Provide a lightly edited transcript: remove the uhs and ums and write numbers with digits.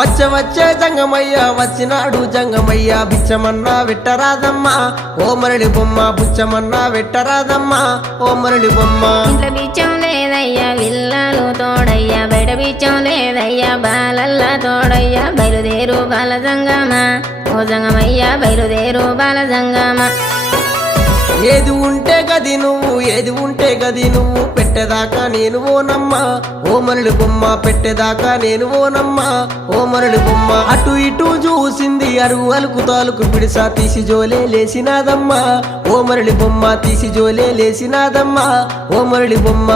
వచ్చే జంగమయ్య వచ్చినాడు జంగమయ్య బిచ్చమన్నా వెట్టరాదమ్మా ఓ మరళి బొమ్మ బుచ్చమన్నా వెట్టరాదమ్మా ఓ మరళి బొమ్మ. ఇంట్లో బిచ్చం లేదయ్యా విల్లాలు తోడయ్యా బయట బిచ్చం లేదయ్యా బాలల్లా తోడయ్యా బయలుదేరు బాల జంగమా ఓ జంగమయ్యా బయలుదేరు బాల జంగమా. ఏది ఉంటే గది నువ్వు ఏది ఉంటే గది నువ్వు పెట్టేదాకా నేను ఓనమ్మా ఓ మరళి బొమ్మ పెట్టేదాకా నేను ఓనమ్మా ఓ మరళి బొమ్మ. అటు ఇటు చూసింది అరుగు అలుకు తాలుకు పిడిసా తీసి జోలే లేసినాదమ్మా ఓ మరళి బొమ్మ తీసి జోలే లేసినాదమ్మా ఓ మరళి బొమ్మ.